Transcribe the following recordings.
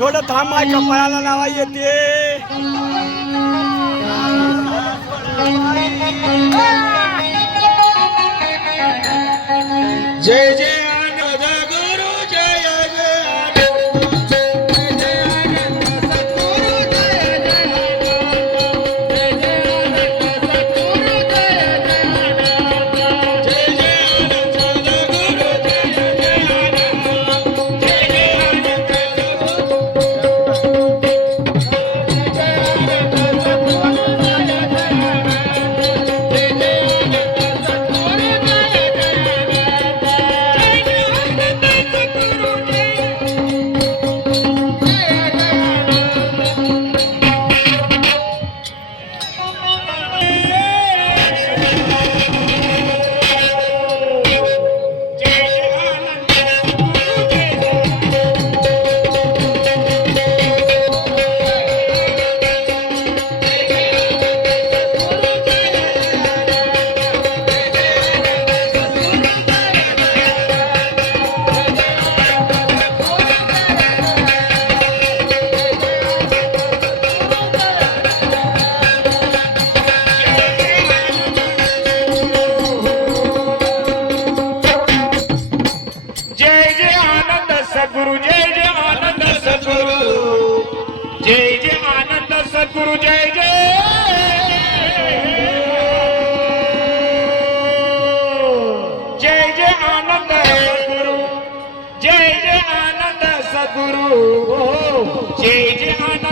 थोडं थांबा कपाळाला लावा येते. जय जय सद्गुरु जय जय आनंद सद्गुरु। जय जय आनंद सद्गुरु जय जय। जय जय आनंद सद्गुरु। जय जय आनंद सद्गुरु। जय जय आनंद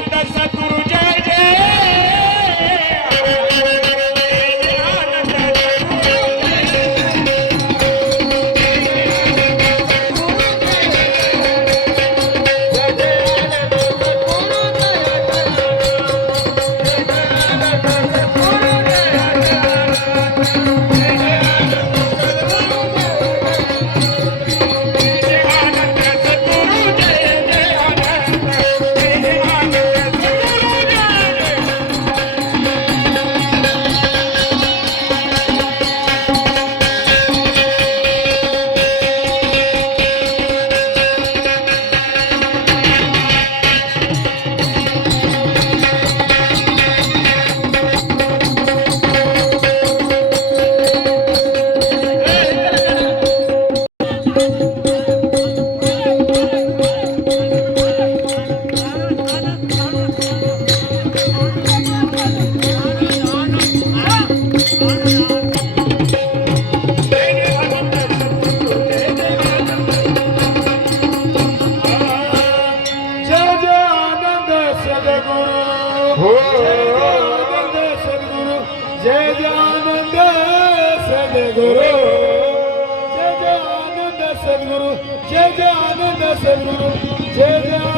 ಸೇವೆಗಳು ಜಯ ಜಯ